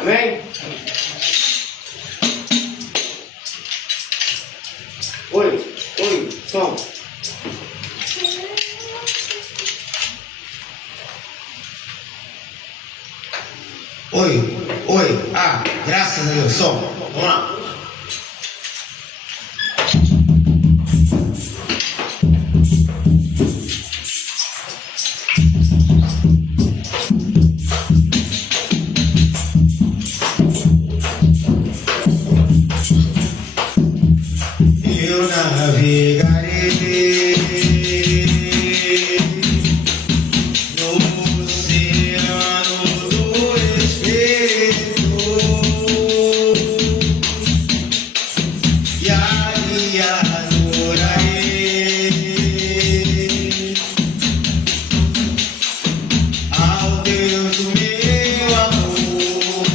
Amém? Oi, som. Oi, graças a Deus, som. Vamos lá. Eu navegarei no oceano do Espírito e ali adorarei ao Deus do meu amor.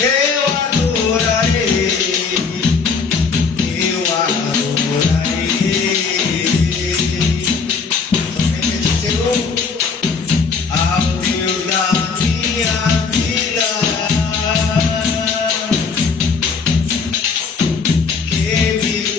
Eu adorarei. Ao Deus da minha vida, que me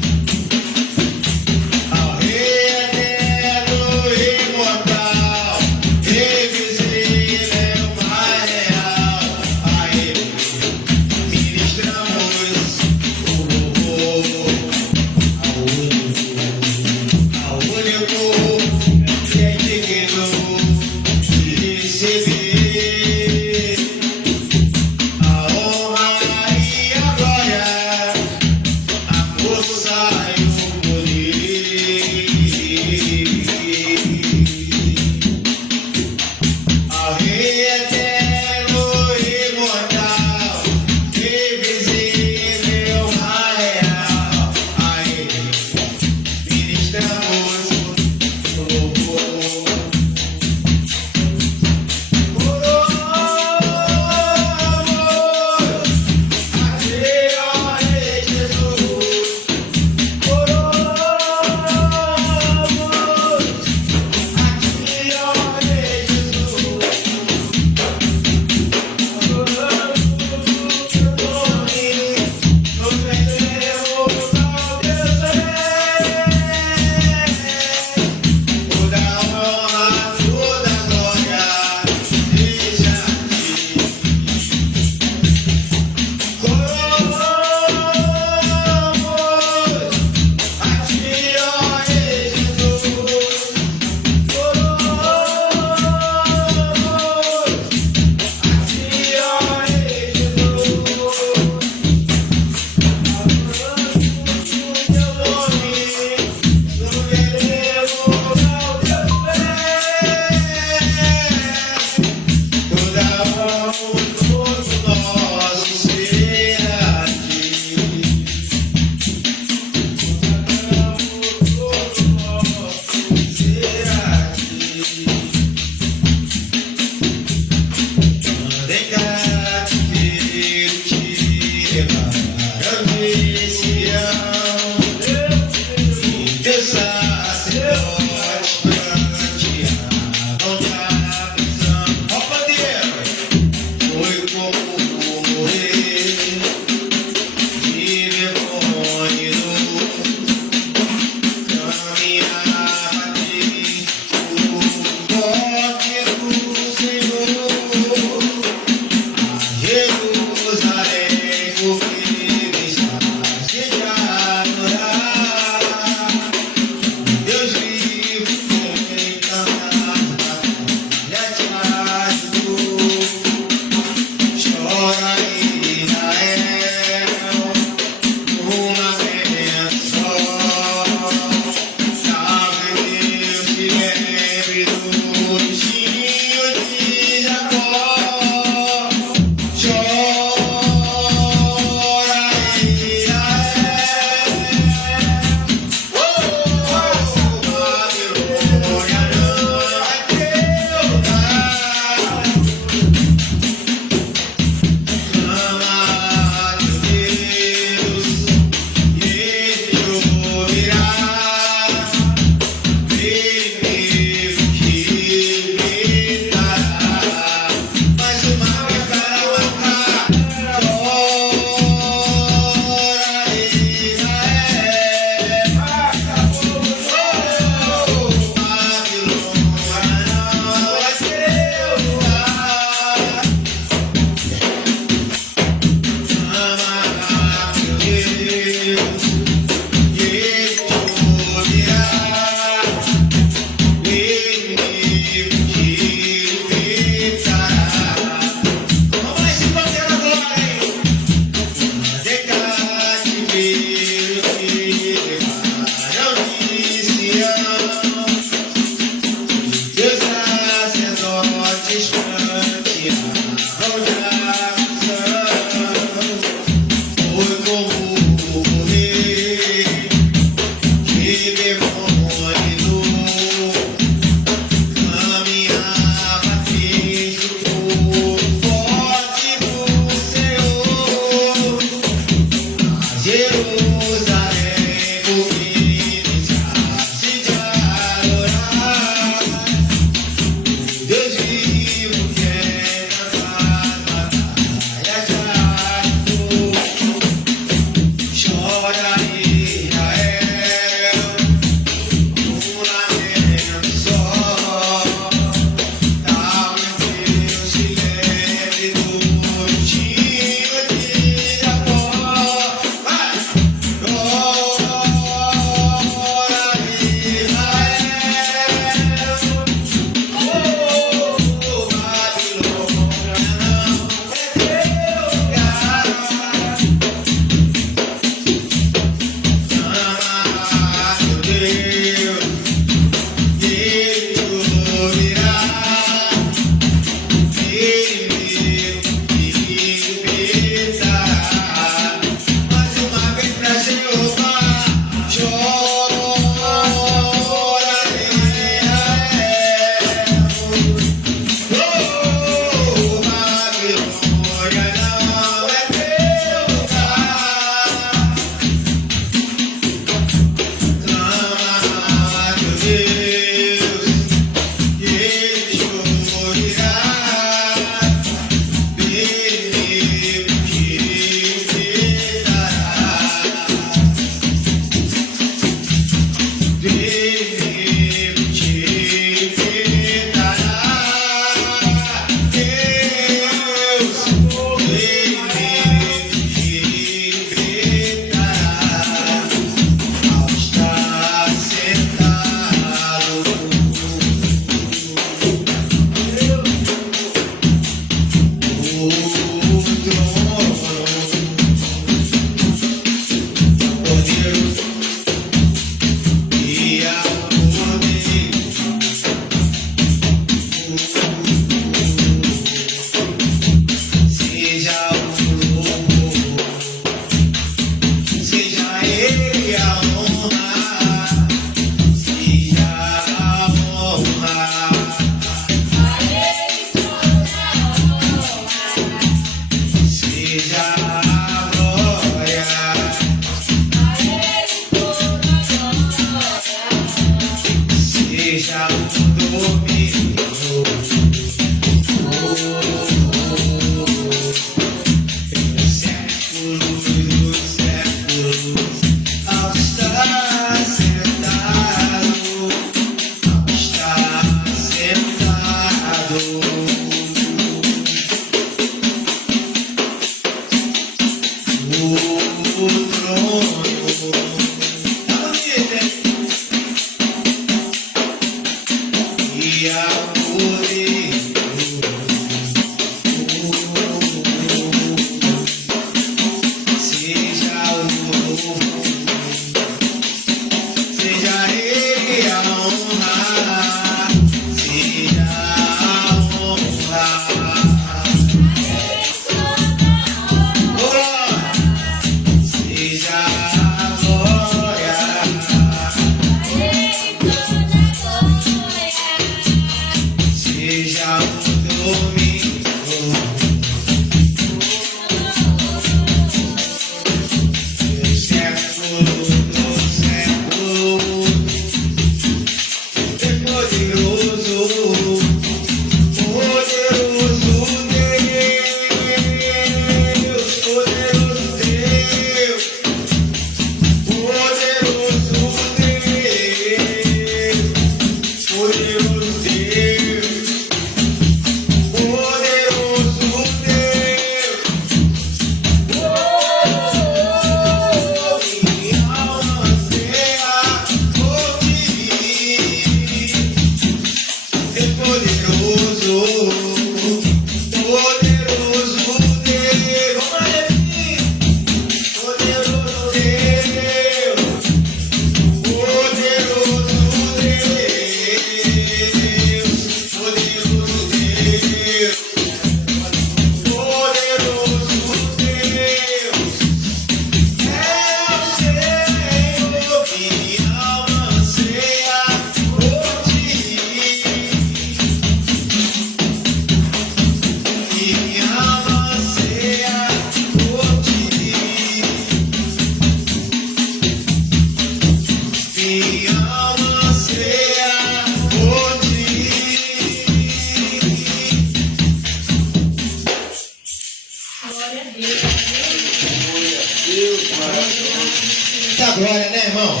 Muita glória, né, irmão?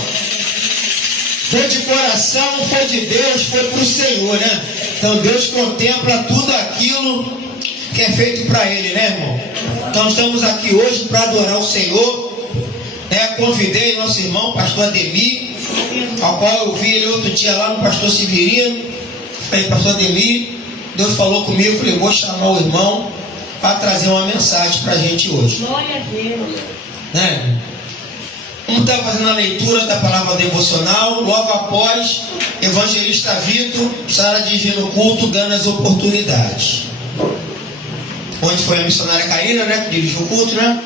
Foi de coração, foi de Deus, foi para o Senhor, né? Então Deus contempla tudo aquilo que é feito para Ele, né, irmão? Então estamos aqui hoje para adorar o Senhor, né? Convidei nosso irmão, pastor Ademir, ao qual eu vi ele outro dia lá no pastor Severino. Falei, pastor Ademir, Deus falou comigo, falei, vou chamar o irmão para trazer uma mensagem para a gente hoje. Glória a Deus. Né? Vamos estar fazendo a leitura da palavra devocional. Logo após, evangelista Vitor estará dirigindo o culto, dando as oportunidades. Onde foi a missionária Caína, né? Que dirigiu o culto, né?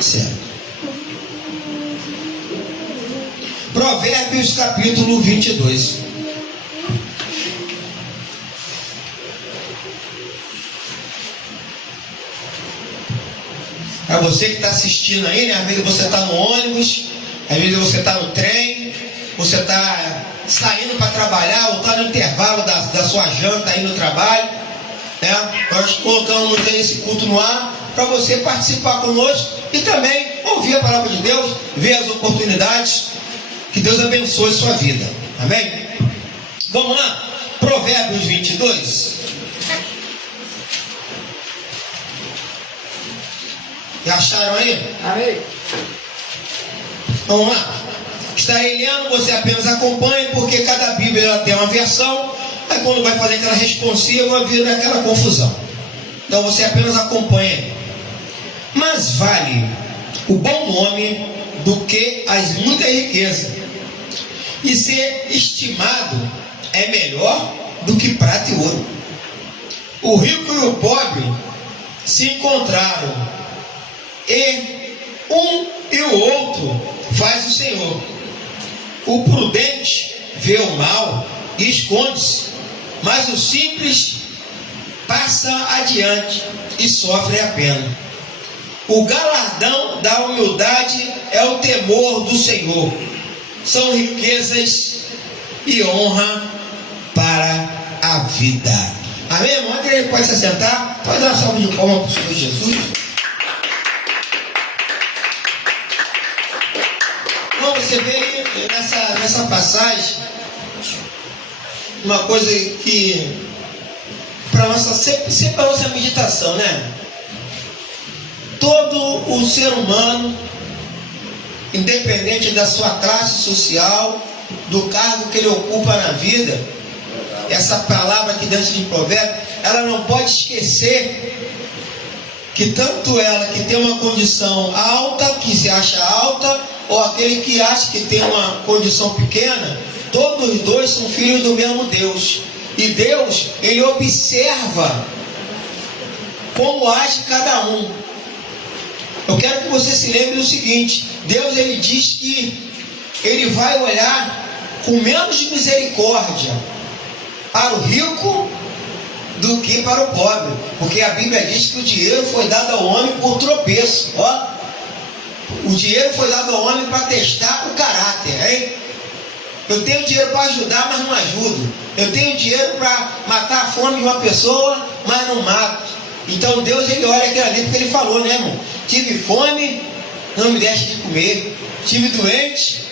Certo. Provérbios capítulo 22. Para você que está assistindo aí, né? Às vezes você está no ônibus, às vezes você está no trem, você está saindo para trabalhar ou está no intervalo da sua janta aí no trabalho, né? Nós colocamos esse culto no ar para você participar conosco e também ouvir a palavra de Deus, ver as oportunidades. Que Deus abençoe sua vida. Amém? Vamos lá? Provérbios 22. Já acharam aí? Amém. Vamos lá. Estarei lendo, você apenas acompanhe, porque cada Bíblia ela tem uma versão. Aí quando vai fazer aquela responsiva, vira aquela confusão. Então você apenas acompanha. Mas vale o bom nome do que as muitas riquezas. E ser estimado é melhor do que prata e ouro. O rico e o pobre se encontraram, e um e o outro faz o Senhor. O prudente vê o mal e esconde-se, mas o simples passa adiante e sofre a pena. O galardão da humildade é o temor do Senhor. São riquezas e honra para a vida. Amém, irmão? Ele pode se assentar, pode dar uma salva de palmas para o Senhor Jesus. Então você vê aí nessa passagem uma coisa que para nossa sempre a nossa meditação, né? Todo o ser humano, independente da sua classe social, do cargo que ele ocupa na vida, essa palavra aqui dentro de Provérbios, ela não pode esquecer que tanto ela que tem uma condição alta, que se acha alta, ou aquele que acha que tem uma condição pequena, todos os dois são filhos do mesmo Deus. E Deus, Ele observa como age cada um. Eu quero que você se lembre do seguinte: Deus, Ele diz que Ele vai olhar com menos misericórdia para o rico do que para o pobre, porque a Bíblia diz que o dinheiro foi dado ao homem por tropeço. Ó, o dinheiro foi dado ao homem para testar o caráter, hein? Eu tenho dinheiro para ajudar, mas não ajudo. Eu tenho dinheiro para matar a fome de uma pessoa, mas não mato. Então Deus, Ele olha aquilo ali porque Ele falou, né, irmão? Tive fome, não me deste de comer. Tive doente,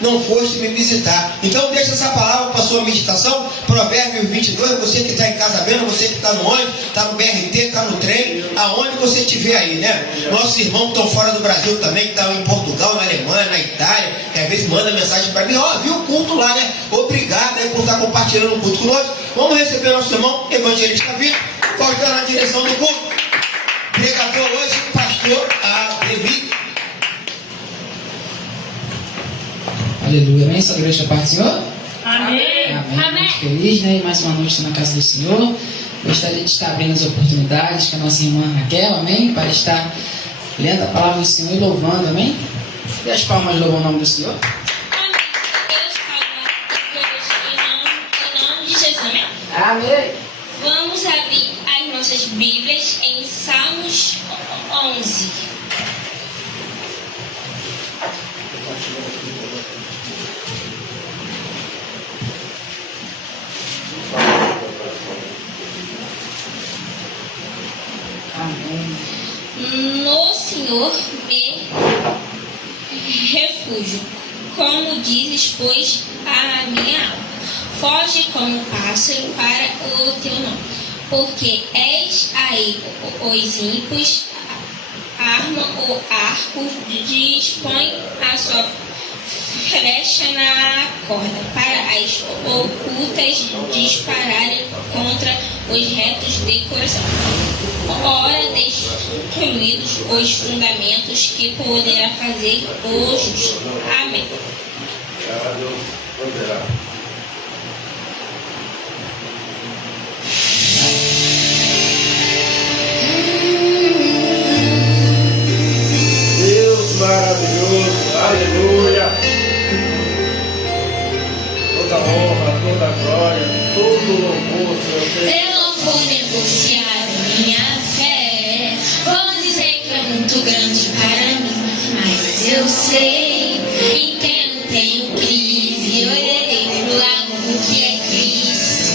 não foste me visitar. Então deixa essa palavra para a sua meditação. Provérbios 22, você que está em casa vendo, você que está no ônibus, está no BRT, está no trem, aonde você estiver aí, né? Nossos irmãos que estão fora do Brasil também, que estão em Portugal, na Alemanha, na Itália, que às vezes manda mensagem para mim: ó, viu o culto lá, né? Obrigado aí por estar compartilhando o culto conosco. Vamos receber nosso irmão Evangelista Vitor, qual está na direção do culto. Pregador hoje, pastor David. Aleluia, amém? Essa igreja é a paz do Senhor? Amém. Amém. Muito feliz, né? E mais uma noite na casa do Senhor. Gostaria de estar abrindo as oportunidades com a nossa irmã Raquel, amém? Para estar lendo a palavra do Senhor e louvando, amém? E as palmas louvam o nome do Senhor. Amém. Deus fala em nome de Jesus, amém? Amém. Vamos abrir as nossas Bíblias em Salmos 11. Amém. No Senhor me refúgio, como dizes, pois, a minha alma. Foge como pássaro para o teu nome, porque és aí os ímpios, arma o arco, dispõe a sua flecha na corda, para as ocultas dispararem contra os retos de coração. Ora, destruídos os fundamentos, que poderá fazer o justo. Amém. Deus maravilhoso, aleluia. Toda honra, toda glória, todo louvor, Senhor. Eu não vou negociar minha fé, vou dizer que é muito grande para mim, mas eu sei, entendo, tenho crise, eu herei do lago que é Cristo.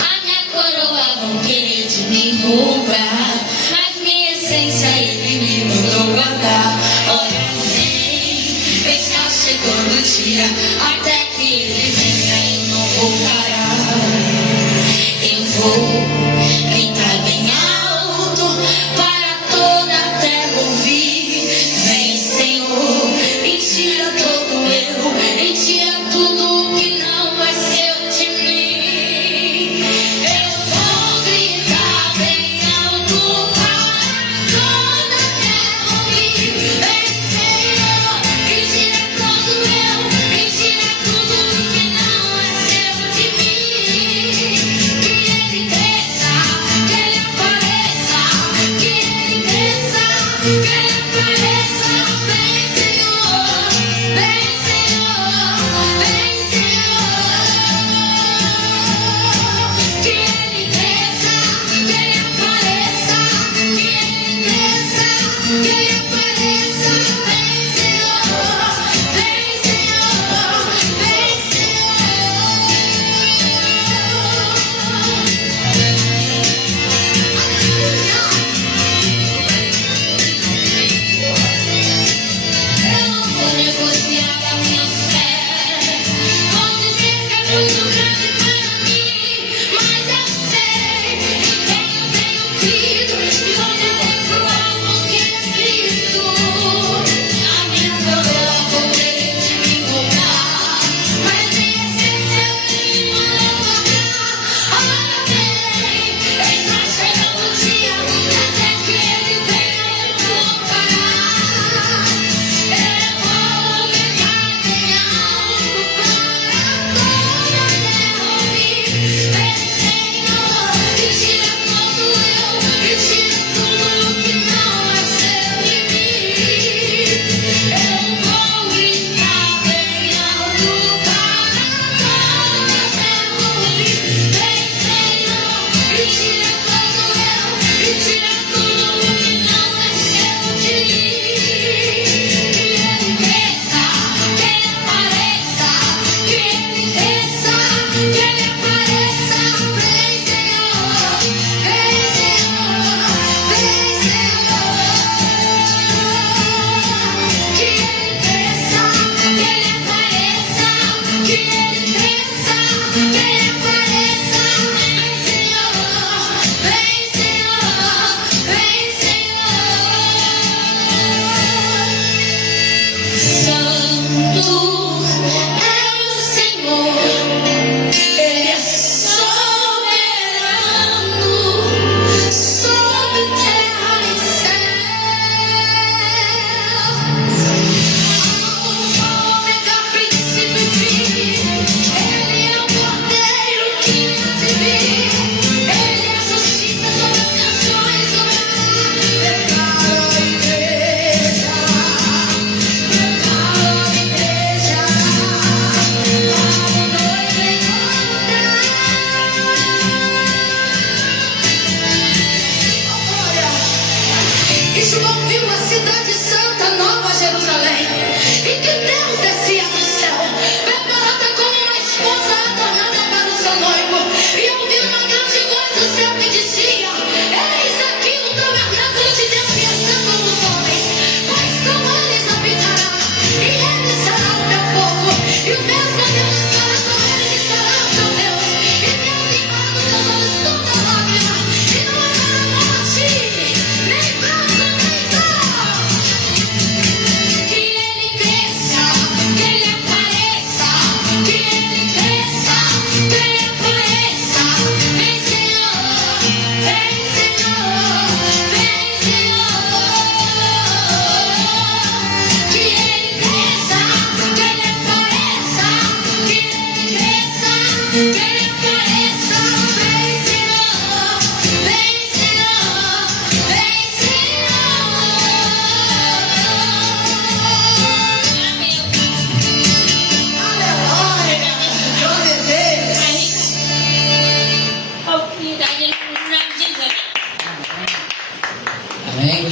A minha coroa vão querer de me roubar, mas minha essência Ele me mandou guardar. Ora vem, está chegando o dia, até que Ele venha eu não vou parar. Eu vou gritar bem alto para toda a terra ouvir. Vem, Senhor, e tira todo eu, e tira tudo que não é seu de mim. Eu vou gritar bem alto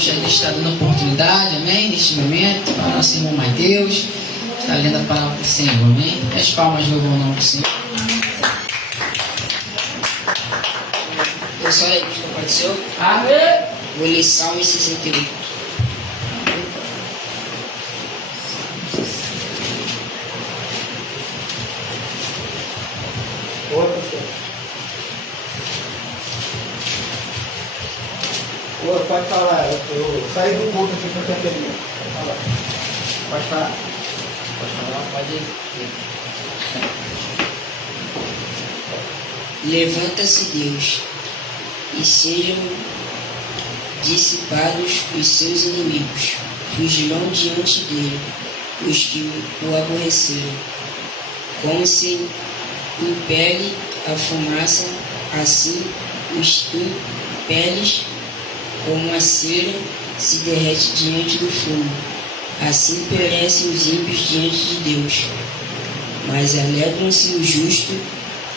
Gostaria de estar dando oportunidade, amém, neste momento, para o nosso irmão Mateus, está lendo a palavra do Senhor, amém? As palmas louvam o nome do Senhor. Pessoal aí, que aconteceu? Amém. Vou ler Salmo 68. Pode falar, eu saí do culto aqui para ter pedido. Pode falar. Pode falar? Pode ir. Levanta-se Deus, e sejam dissipados os seus inimigos. Fugirão diante dele os que o aborreceram. Como se impele a fumaça, assim os impeles, como a cera se derrete diante do fogo. Assim perecem os ímpios diante de Deus. Mas alegram-se os justos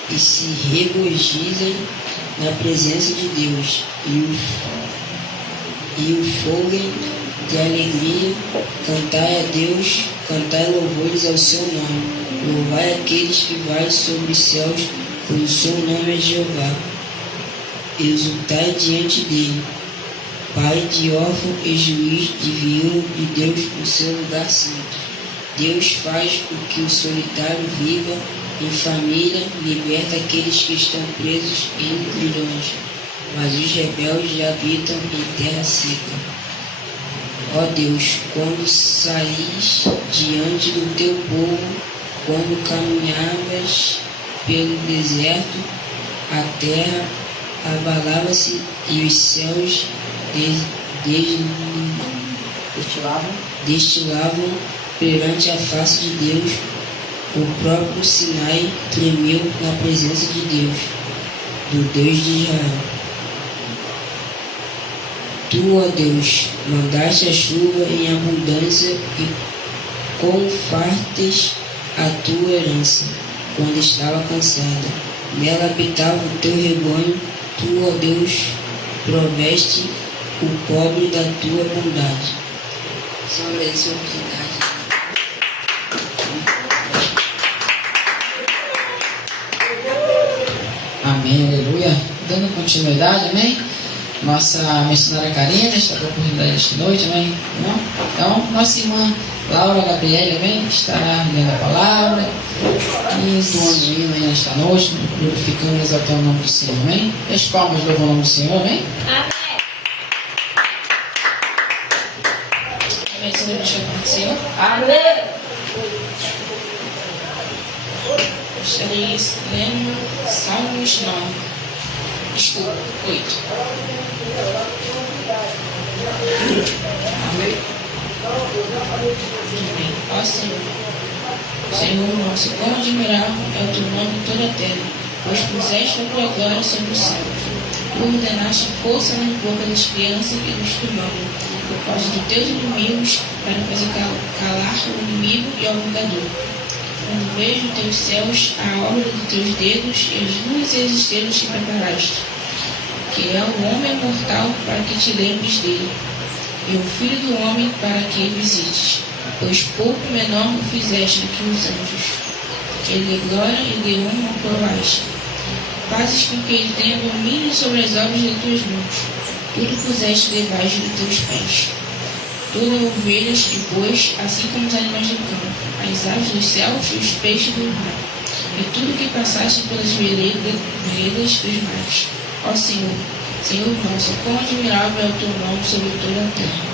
e se regozijam na presença de Deus, e o folguem de alegria. Cantai a Deus, cantai louvores ao seu nome. Louvai aqueles que vai sobre os céus, pois o seu nome é Jeová. Exultai diante dele, Pai de órfão e juiz de viúva de Deus no seu lugar santo. Deus faz com que o solitário viva em família, liberta aqueles que estão presos em grilhões, mas os rebeldes habitam em terra seca. Ó Deus, quando saís diante do teu povo, quando caminhavas pelo deserto, a terra abalava-se e os céus destilavam perante a face de Deus. O próprio Sinai tremeu na presença de Deus, do Deus de Israel. Tu, ó Deus, mandaste a chuva em abundância e confartes a tua herança, quando estava cansada. Nela habitava o teu rebanho. Tu, ó Deus, proveste o pobre da tua bondade. Só agradeço a oportunidade. Amém, aleluia. Dando continuidade, amém? Nossa missionária Karina está com a oportunidade esta noite, amém? Não? Então, nossa irmã Laura Gabriela, amém? Estará lendo a palavra e entoando o hino aí nesta noite, glorificando e exaltando o nome do Senhor, amém? E as palmas louvam o nome do Senhor, amém? Amém, Senhor, deixa eu acontecer. Amém! Estarei lendo Salmos 9. Desculpa, 8. Amém. Amém. Ó Senhor nosso, quão admirável é o teu nome em toda a terra, pois puseste a tua glória sobre os céus. Tu ordenaste força nas bocas das crianças e dos turmandos, por causa dos teus inimigos, para fazer calar o inimigo e o vingador. Quando vejo teus céus, a obra dos teus dedos, e as luas e as estrelas que preparaste, que é o homem mortal para que te lembres dele, e o filho do homem para que visites, pois pouco menor o fizeste do que os anjos. Ele de glória e de honra provaste. Fazes com que ele tenha domínio sobre as obras de tuas mãos. Tudo puseste debaixo dos teus pés. Todas ovelhas e bois, assim como os animais do campo, as aves dos céus e os peixes do mar, e tudo que passaste pelas veredas dos mares. Ó Senhor, Senhor nosso, quão admirável é o teu nome sobre toda a terra.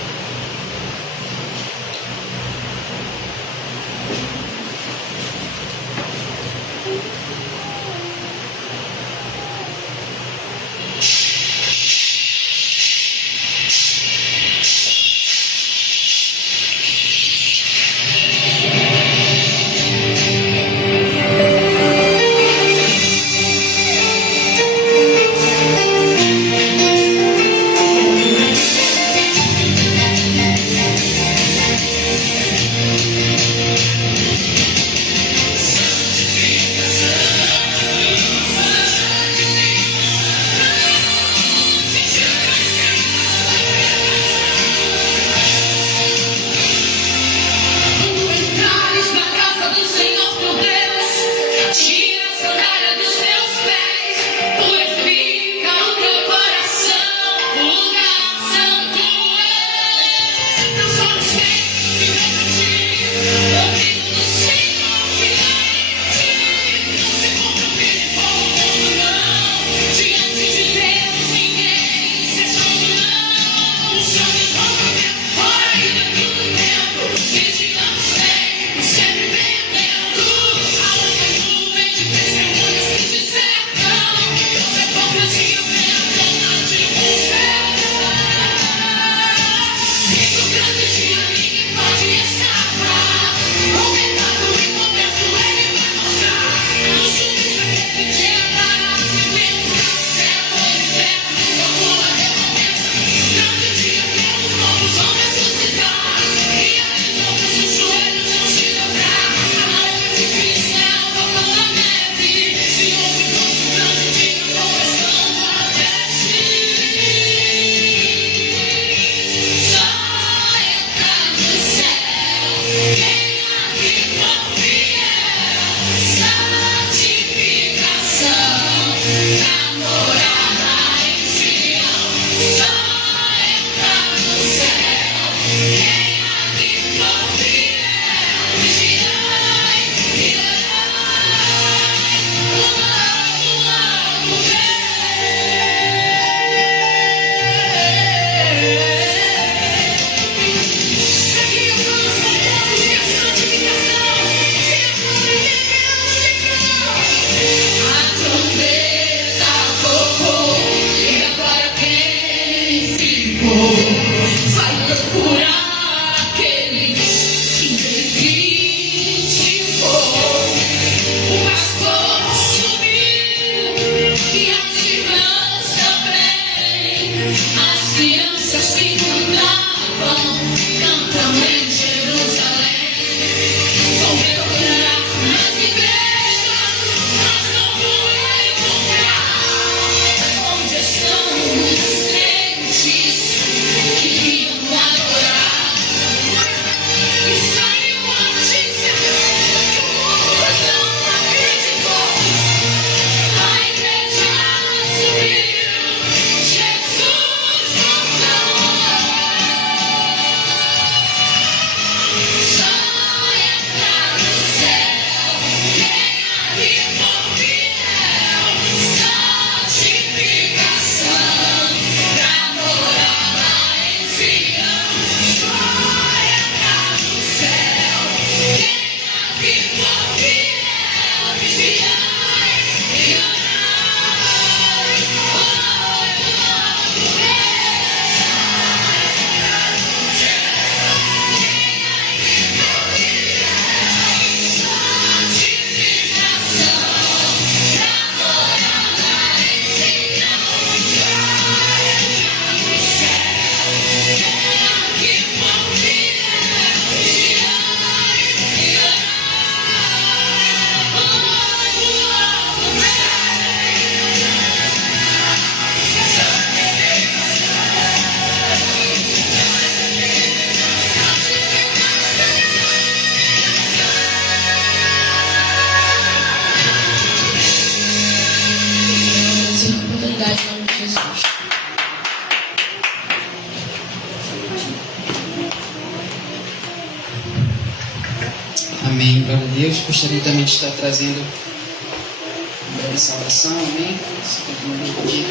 Deus. Gostaria também de estar trazendo uma breve salvação, amém? Você tem que me pedir.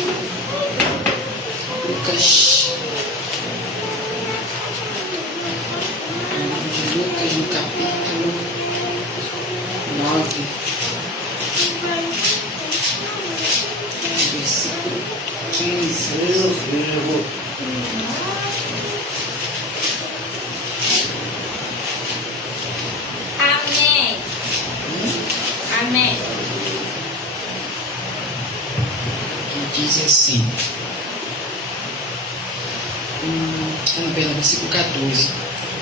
Lucas. De Lucas, no capítulo 9, versículo 15. Amém. Amém. Que diz assim, versículo 14: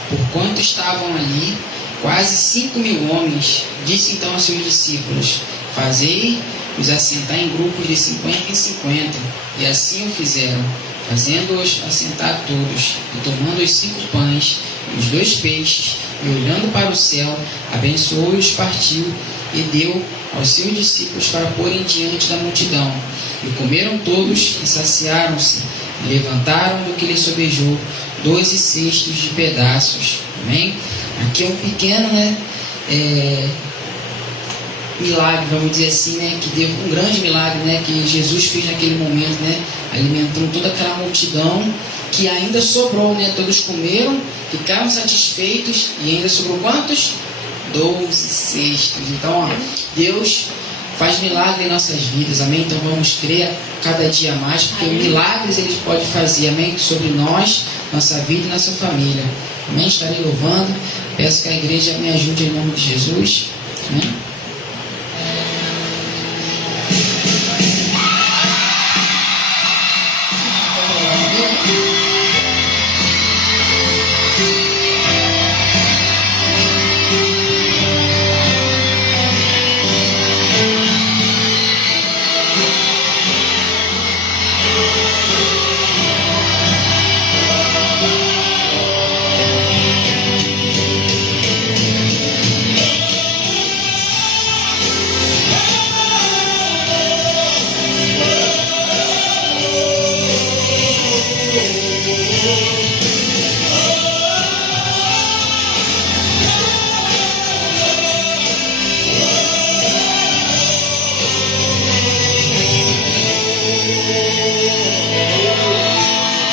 Porquanto estavam ali quase 5.000 homens, disse então aos seus discípulos: Fazei-os assentar em grupos de 50 em 50. E assim o fizeram, fazendo-os assentar todos, e tomando os 5 pães e os 2 peixes, e olhando para o céu, abençoou e os partiu, e deu aos seus discípulos para porem diante da multidão. E comeram todos, e saciaram-se, e levantaram do que lhes sobejou 12 cestos de pedaços. Amém? Aqui é um pequeno, milagre, vamos dizer assim, que deu um grande milagre, que Jesus fez naquele momento, alimentando toda aquela multidão, que ainda sobrou, todos comeram, ficaram satisfeitos, e ainda sobrou quantos? 12 cestos. Então, Deus faz milagre em nossas vidas, amém? Então vamos crer cada dia mais, porque milagres Ele pode fazer, amém? Sobre nós, nossa vida e nossa família, amém? Estarei louvando, peço que a igreja me ajude em nome de Jesus, amém?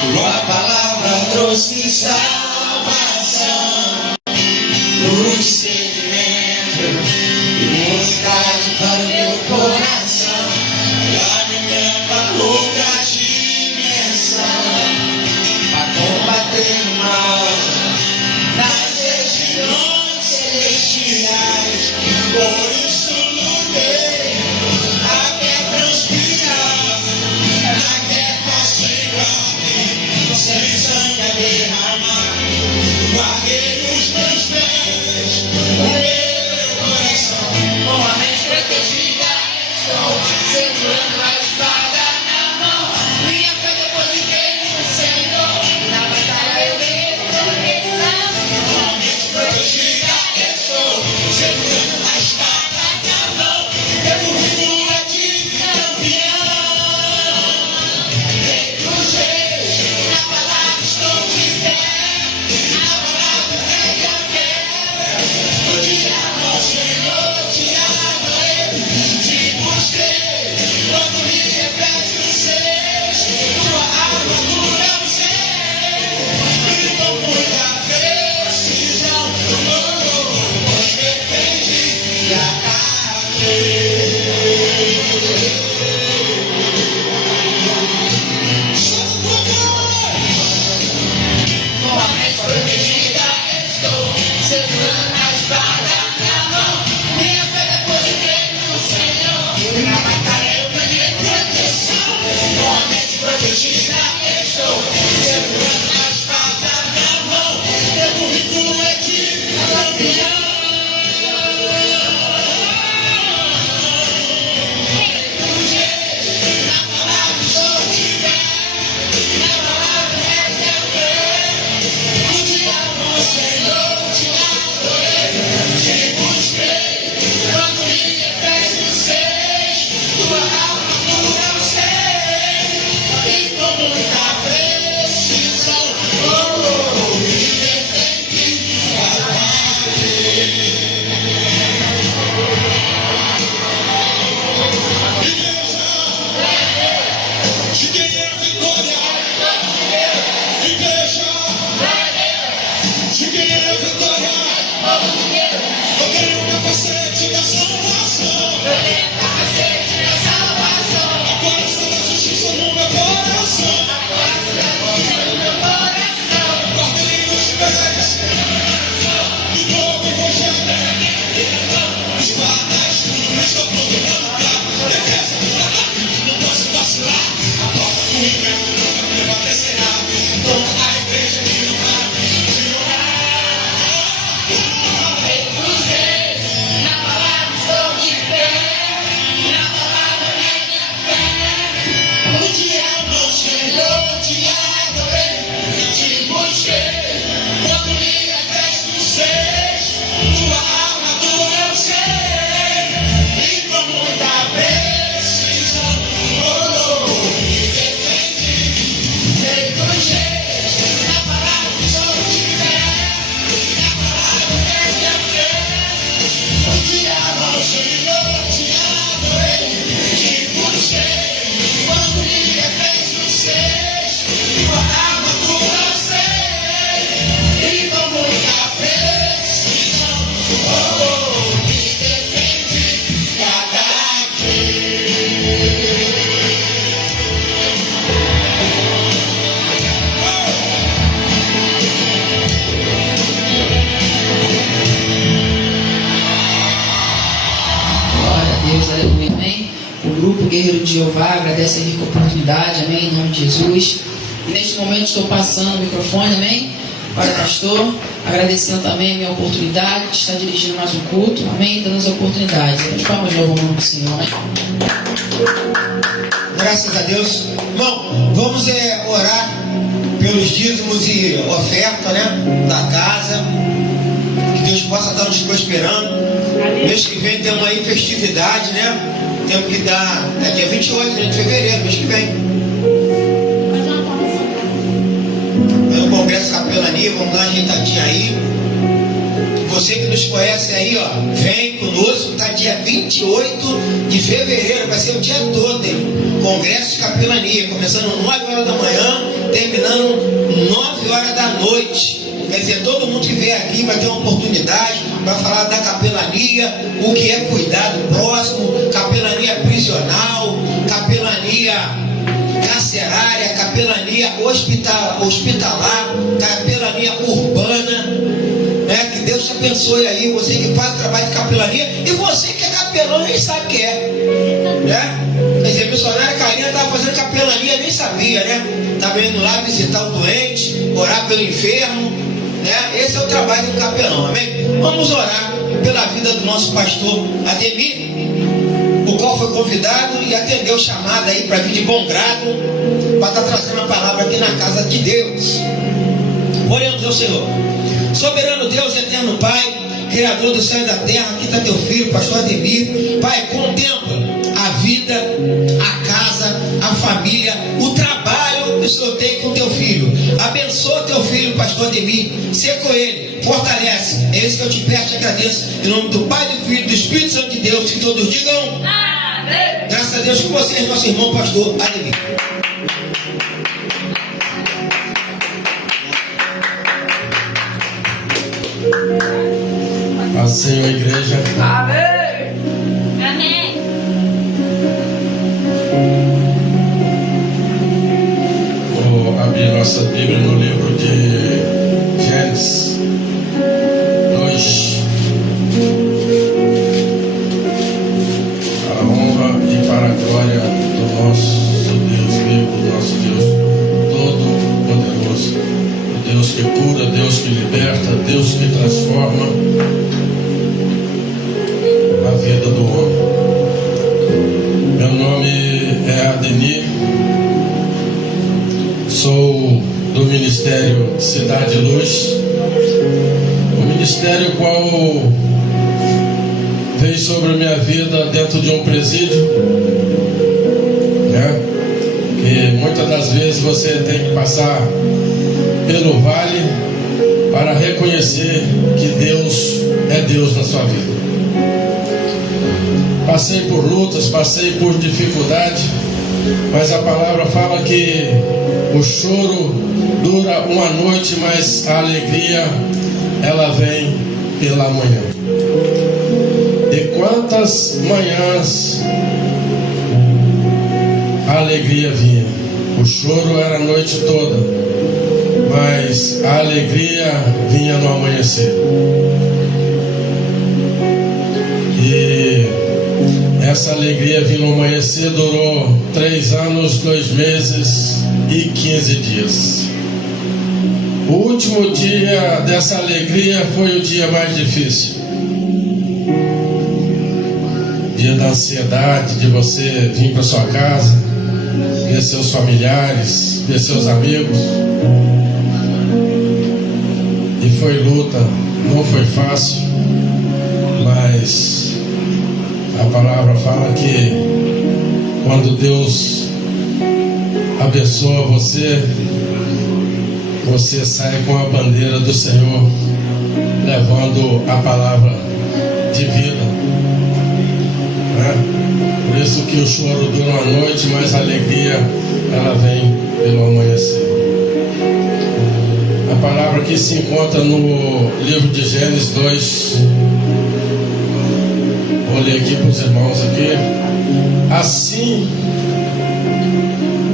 Tua palavra trouxe salvação, luz, discernimento e mocidade para o meu coração. Já me leva a outra dimensão, para combater o mal nas regiões celestiais. Por isso lutei até transpirar, na guerra chegar. Sem sangue a derramar, guardei os meus pés, o meu coração. Com a mente protegida, estou segurando a espada na mão. Minha fé depositei no Senhor, na batalha eu venho proteção. Com a mente protegida, estou segurando a espada na mão. Eu fui de campeão, rei dos reis. Estou de pé, a palavra é a fé. Eu te amo, Senhor, te adorei, te busquei, quando me de Jeová, agradece a rica oportunidade, amém, em nome de Jesus. E neste momento estou passando o microfone, amém, para o pastor, agradecendo também a minha oportunidade de estar dirigindo mais um culto, amém, dando as oportunidades. As palmas louvam o nome do Senhor, amém. Graças a Deus. Irmão, vamos orar pelos dízimos e oferta, né, da casa. Que Deus possa estar nos prosperando. Mês que vem temos aí festividade, né? Temos que dar, é dia 28, né, de fevereiro, mês que vem. Pelo Congresso Capelania, vamos dar uma ajeitadinha aí. Você que nos conhece aí, ó, vem conosco, tá dia 28 de fevereiro, vai ser o dia todo, hein? Congresso de Capelania, começando 9 horas da manhã, terminando 9 horas da noite. Quer dizer, todo mundo que vier aqui vai ter uma oportunidade para falar da capelania, o que é cuidar do próximo, capelania prisional, capelania carcerária, capelania hospitalar, capelania urbana, né? Que Deus te abençoe aí, você que faz trabalho de capelania e você que é capelão nem sabe o que é, né? Quer dizer, a missionária Karina estava fazendo capelania, nem sabia, né? Estava indo lá visitar o doente, orar pelo enfermo, né? Esse é o trabalho do capelão, amém? Vamos orar pela vida do nosso pastor Ademir, o qual foi convidado e atendeu chamada aí para vir de bom grado, para estar trazendo a palavra aqui na casa de Deus. Oremos ao Senhor. Soberano Deus, eterno Pai, Criador do céu e da terra, aqui está teu filho, pastor Ademir. Pai, contempla a vida, a casa, a família, o trabalho que o Senhor tem com teu filho. Abençoa teu filho, pastor Ademir, ser com ele, fortalece. É isso que eu te peço e agradeço, em nome do Pai, do Filho e do Espírito Santo de Deus, que todos digam amém. Graças a Deus com vocês, nosso irmão pastor Ademir. Assim, a igreja. Amém. Amém. Vou abrir nossa Bíblia no livro de Gênesis 2. A honra e para a glória do nosso Deus vivo, do nosso Deus Todo-Poderoso, o Deus que cura, Deus que liberta, Deus que transforma a vida do homem. Meu nome é Ademir, sou do Ministério Cidade Luz, o ministério qual veio sobre a minha vida dentro de um presídio, né? E muitas das vezes você tem que passar pelo vale para reconhecer que Deus é Deus na sua vida. Passei por lutas, passei por dificuldade, mas a palavra fala que o choro dura uma noite, mas a alegria ela vem pela manhã. E quantas manhãs a alegria vinha, o choro era a noite toda, mas a alegria vinha no amanhecer. E essa alegria vinha no amanhecer, durou 3 anos, 2 meses e 15 dias. O último dia dessa alegria foi o dia mais difícil. Dia da ansiedade de você vir para sua casa, ver seus familiares, ver seus amigos. E foi luta, não foi fácil, mas a palavra fala que quando Deus abençoa você, você sai com a bandeira do Senhor, levando a palavra de vida, né? Por isso que o choro dura uma noite, mas a alegria ela vem pelo amanhecer. A palavra que se encontra no livro de Gênesis 2, vou ler aqui para os irmãos aqui. Assim,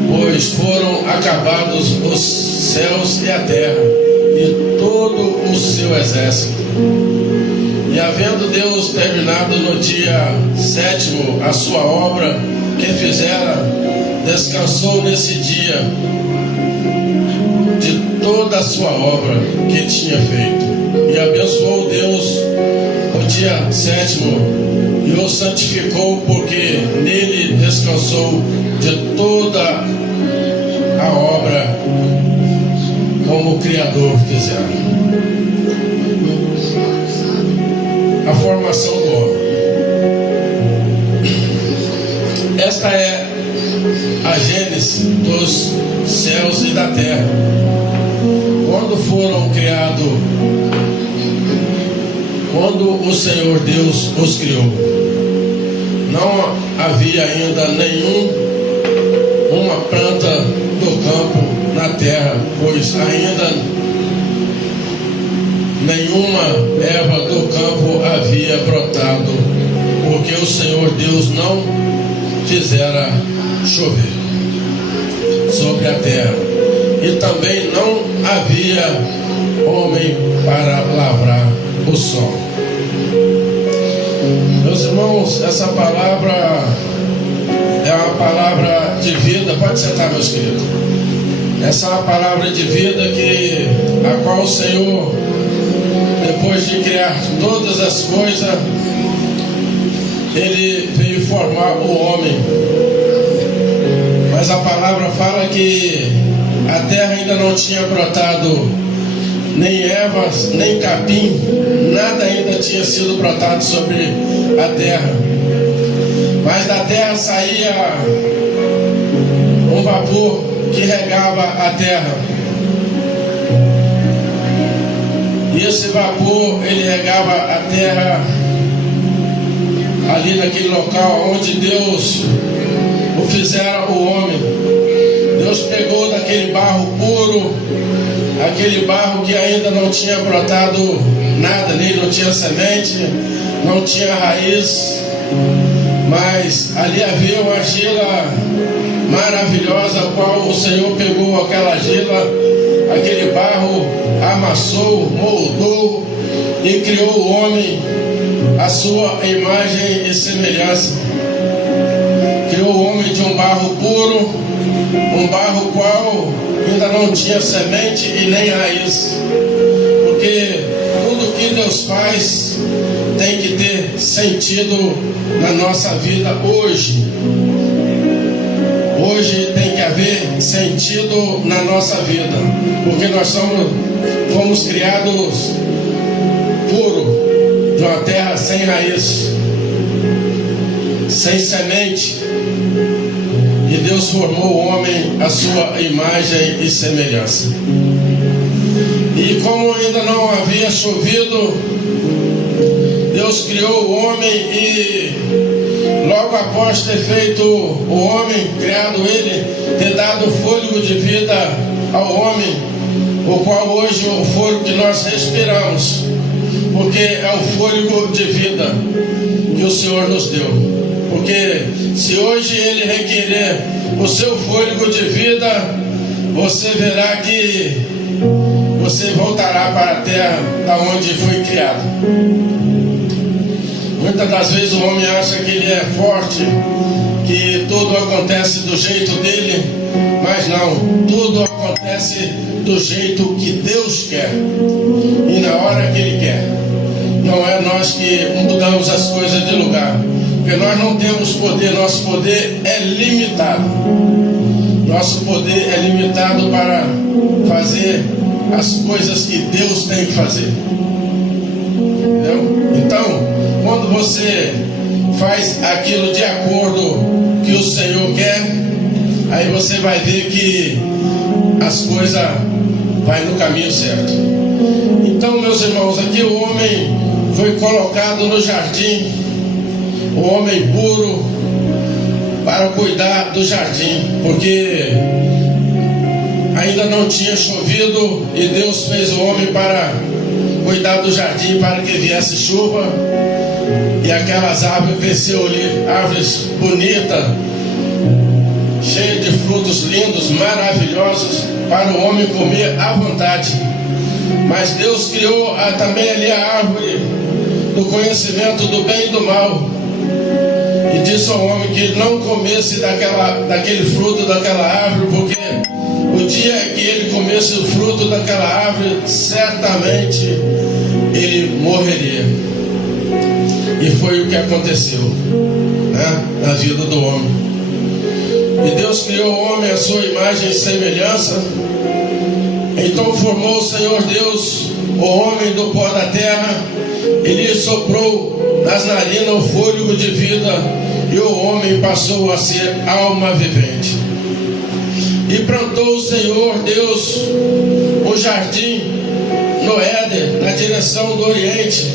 pois foram acabados os céus e a terra e todo o seu exército. E havendo Deus terminado no dia 7º a sua obra que fizera descansou nesse dia de toda a sua obra que tinha feito, e abençoou Deus o dia 7º e o santificou, porque nele descansou de toda a obra como o Criador fizera. A formação do homem. Esta é a gênese dos céus e da terra. Quando foram criados, quando o Senhor Deus os criou, não havia ainda uma planta do campo na terra, pois ainda nenhuma erva do campo havia brotado, porque o Senhor Deus não fizera chover sobre a terra, e também não havia homem para lavrar o solo. Meus irmãos, essa palavra é uma palavra de vida. Pode sentar, meus queridos. Essa é uma palavra de vida a qual o Senhor, depois de criar todas as coisas, Ele veio formar o homem. Mas a palavra fala que a terra ainda não tinha brotado nem ervas, nem capim, nada ainda tinha sido brotado sobre a terra. Mas da terra saía um vapor que regava a terra. E esse vapor, ele regava a terra ali naquele local onde Deus o fizera o homem. Deus pegou daquele barro puro, aquele barro que ainda não tinha brotado nada nele, não tinha semente, não tinha raiz, mas ali havia uma argila maravilhosa, a qual o Senhor pegou aquela argila, aquele barro, amassou, moldou e criou o homem à sua imagem e semelhança. Criou o homem de um barro puro, um barro qual ainda não tinha semente e nem raiz, porque tudo que Deus faz tem que ter sentido na nossa vida hoje. Hoje tem que haver sentido na nossa vida, porque nós fomos criados puro, de uma terra sem raiz, sem semente. E Deus formou o homem à sua imagem e semelhança. E como ainda não havia chovido, Deus criou o homem, e logo após ter feito o homem, criado ele, ter dado fôlego de vida ao homem, o qual hoje é o fôlego que nós respiramos, porque é o fôlego de vida que o Senhor nos deu. Porque se hoje Ele requerer o seu fôlego de vida, você verá que você voltará para a terra da onde foi criado. Muitas das vezes o homem acha que ele é forte, que tudo acontece do jeito dele, mas não, tudo acontece do jeito que Deus quer e na hora que Ele quer. Não é nós que mudamos as coisas de lugar, porque nós não temos poder, nosso poder é limitado. Nosso poder é limitado para fazer as coisas que Deus tem que fazer. Entendeu? Então, quando você faz aquilo de acordo que o Senhor quer, aí você vai ver que as coisas vai no caminho certo. Então, meus irmãos, aqui o homem foi colocado no jardim, o homem puro, para cuidar do jardim, porque ainda não tinha chovido e Deus fez o homem para cuidar do jardim, para que viesse chuva e aquelas árvores cresceram ali, árvores bonitas, cheias de frutos lindos, maravilhosos, para o homem comer à vontade. Mas Deus criou também ali a árvore do conhecimento do bem e do mal, e disse ao homem que ele não comesse daquele fruto daquela árvore, porque o dia que ele comesse o fruto daquela árvore, certamente ele morreria. E foi o que aconteceu, né, na vida do homem. E Deus criou o homem à sua imagem e semelhança. Então formou o Senhor Deus o homem do pó da terra, e lhe soprou nas narinas o fôlego de vida, e o homem passou a ser alma vivente. E plantou o Senhor Deus um jardim no Éden, na direção do Oriente,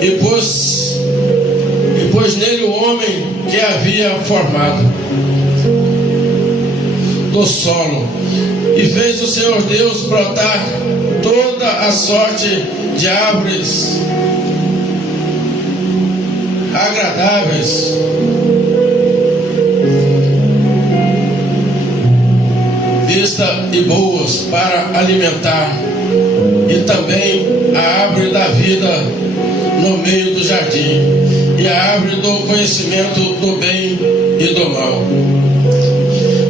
e pôs nele o homem que havia formado do solo, e fez o Senhor Deus brotar toda a sorte de árvores agradáveis, vista e boas para alimentar, e também a árvore da vida no meio do jardim, e a árvore do conhecimento do bem e do mal.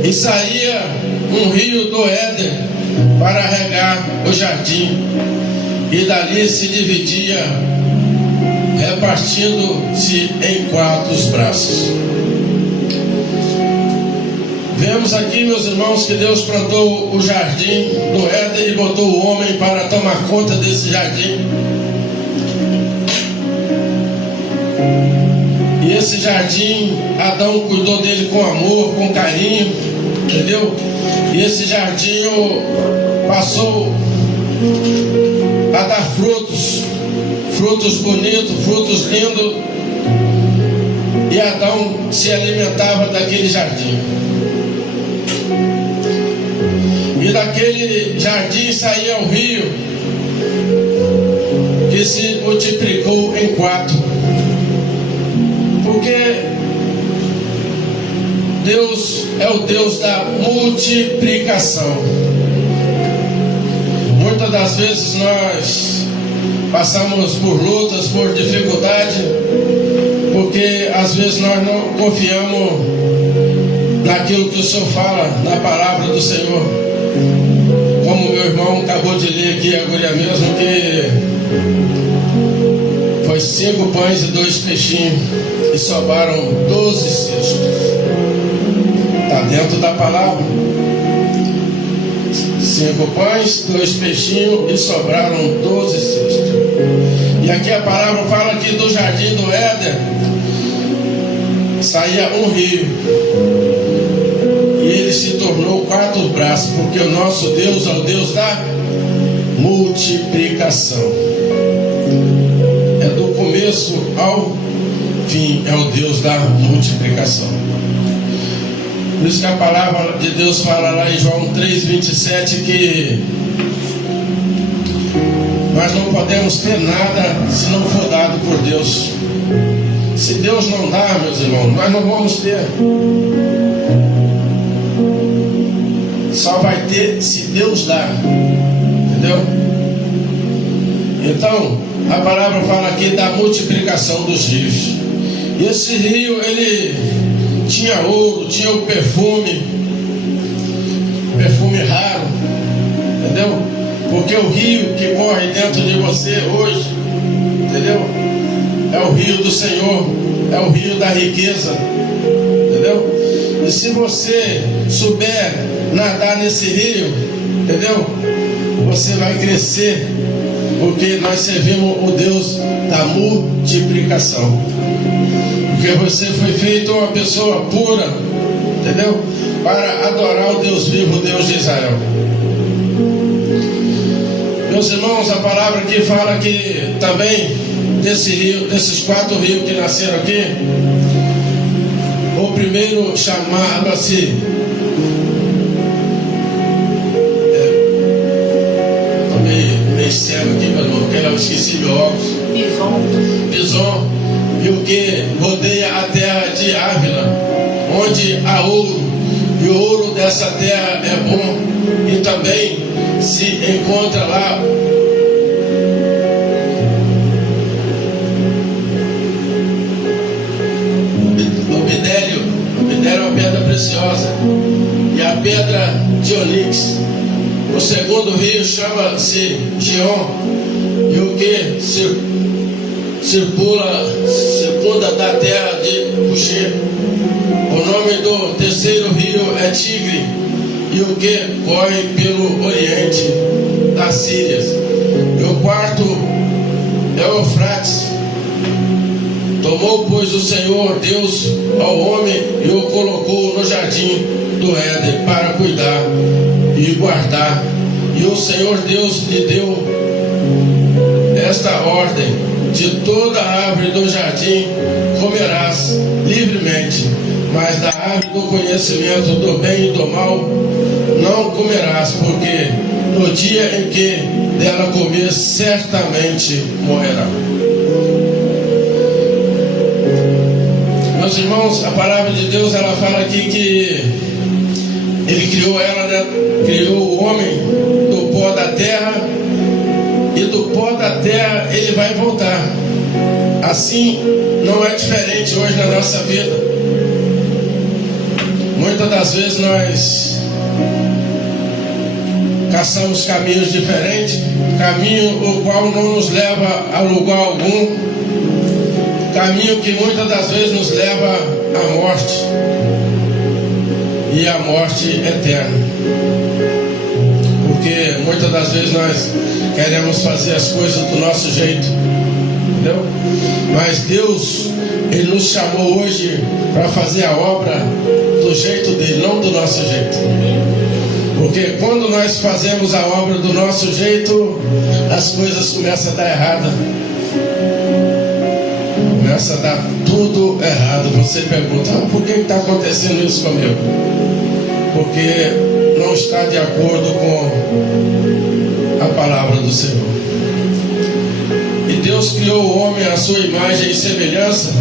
E saía um rio do Éden para regar o jardim, e dali se dividia, repartindo-se em 4 braços. Vemos aqui, meus irmãos, que Deus plantou o jardim do Éden e botou o homem para tomar conta desse jardim. E esse jardim, Adão cuidou dele com amor, com carinho, entendeu? E esse jardim passou a dar frutos bonitos, frutos lindos, e Adão se alimentava daquele jardim. E daquele jardim saía o rio, que se multiplicou em 4. Porque Deus é o Deus da multiplicação. Muitas das vezes nós passamos por lutas, por dificuldade, porque às vezes nós não confiamos naquilo que o Senhor fala, na palavra do Senhor. Como meu irmão acabou de ler aqui agora mesmo, que foi 5 pães e 2 peixinhos, e sobraram 12 cestos. Está dentro da palavra. 5 pães, 2 peixinhos, e sobraram 12 cestos. E aqui a palavra fala que do jardim do Éden saía um rio, e ele se tornou 4 braços, porque o nosso Deus é o Deus da multiplicação. É do começo ao fim, é o Deus da multiplicação. Por isso que a palavra de Deus fala lá em João 3,27 que nós não podemos ter nada se não for dado por Deus. Se Deus não dá, meus irmãos, nós não vamos ter. Só vai ter se Deus dá. Entendeu? Então, a palavra fala aqui da multiplicação dos rios. E esse rio, ele tinha ouro, tinha o perfume raro, entendeu? Porque o rio que corre dentro de você hoje, entendeu? É o rio do Senhor, é o rio da riqueza, entendeu? E se você souber nadar nesse rio, entendeu? Você vai crescer, porque nós servimos o Deus da multiplicação. Porque você foi feito uma pessoa pura, entendeu? Para adorar o Deus vivo, o Deus de Israel. Meus irmãos, a palavra aqui fala que também desse rio, desses 4 rios que nasceram aqui, o primeiro chamava-se meio cego aqui, meu irmão, porque eu esqueci de óculos. Pison. E o que rodeia a terra de Ávila, onde há ouro, e o ouro dessa terra é bom, e também se encontra lá preciosa e a pedra de onix. O segundo rio chama-se Gion, e o que circunda da terra de Puxê. O nome do terceiro rio é Tigre, e o que corre pelo oriente das Sírias. E o quarto é o Eufrates. Tomou, pois, o Senhor Deus ao homem e o colocou no jardim do Éden para cuidar e guardar. E o Senhor Deus lhe deu esta ordem: de toda a árvore do jardim comerás livremente, mas da árvore do conhecimento do bem e do mal não comerás, porque no dia em que dela comer, certamente morrerá. Meus irmãos, a palavra de Deus, ela fala aqui que Ele criou ela, né? Criou o homem do pó da terra, e do pó da terra ele vai voltar. Assim não é diferente hoje na nossa vida. Muitas das vezes nós caçamos caminhos diferentes, caminho o qual não nos leva a lugar algum, caminho que muitas das vezes nos leva à morte, e à morte eterna. Porque muitas das vezes nós queremos fazer as coisas do nosso jeito, entendeu? Mas Deus, Ele nos chamou hoje para fazer a obra do jeito dele, não do nosso jeito. Porque quando nós fazemos a obra do nosso jeito, as coisas começam a dar errado. Começa a dar tudo errado. Você pergunta: por que está acontecendo isso comigo? Porque não está de acordo com a palavra do Senhor. E Deus criou o homem à sua imagem e semelhança,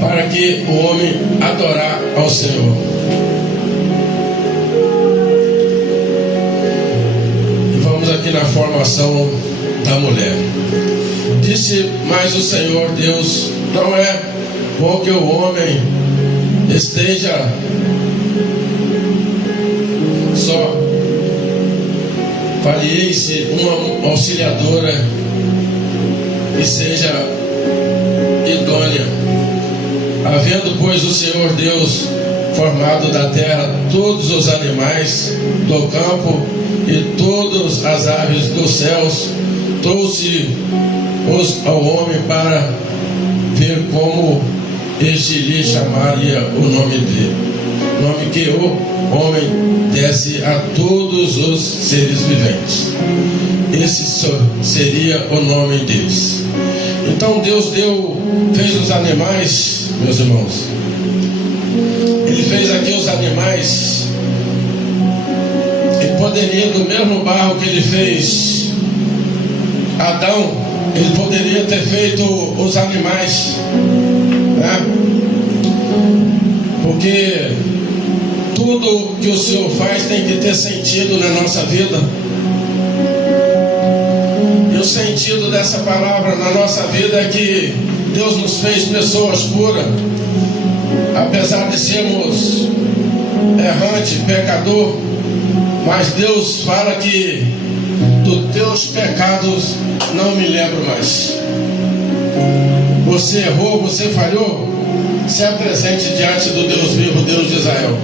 para que o homem adorar ao Senhor. E vamos aqui na formação da mulher. Disse mais o Senhor Deus: não é bom que o homem esteja só. Farie-se uma auxiliadora e seja idônea. Havendo, pois, o Senhor Deus formado da terra todos os animais do campo e todas as aves dos céus, trouxe-os ao homem para ver como este lhe chamaria o nome dele, nome que o homem desse a todos os seres viventes. Esse seria o nome deles. Então Deus fez os animais, meus irmãos. Ele fez aqui os animais. Ele poderia, do mesmo barro que ele fez Adão, ele poderia ter feito os animais, né? Porque tudo que o Senhor faz tem que ter sentido na nossa vida. E o sentido dessa palavra na nossa vida é que Deus nos fez pessoas puras, apesar de sermos errantes, pecador. Mas Deus fala que dos teus pecados não me lembro mais. Você errou, você falhou, se apresente diante do Deus vivo, Deus de Israel,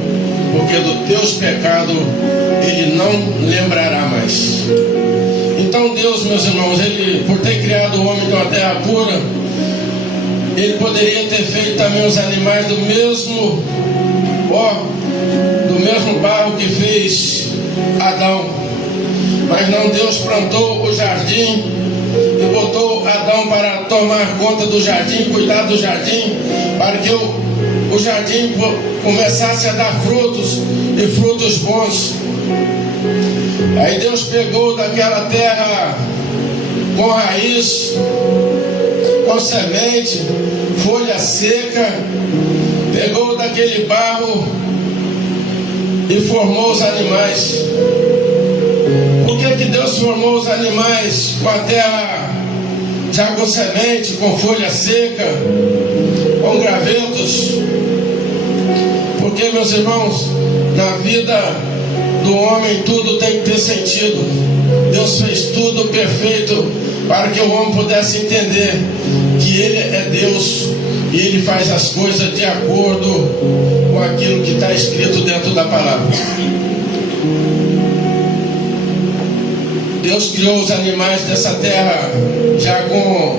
porque dos teus pecados Ele não lembrará mais. Então Deus, meus irmãos, Ele, por ter criado o homem de uma terra pura, Ele poderia ter feito também os animais do mesmo barro que fez Adão. Mas não, Deus plantou o jardim e botou Adão para tomar conta do jardim, cuidar do jardim, para que o jardim começasse a dar frutos, e frutos bons. Aí Deus pegou daquela terra com raiz, com semente, folha seca, pegou daquele barro e formou os animais. Por que Deus formou os animais com a terra já com semente, com folha seca, com gravetos? meus irmãos, na vida do homem tudo tem que ter sentido. Deus fez tudo perfeito para que o homem pudesse entender que Ele é Deus e Ele faz as coisas de acordo com aquilo que está escrito dentro da palavra. Deus criou os animais dessa terra já com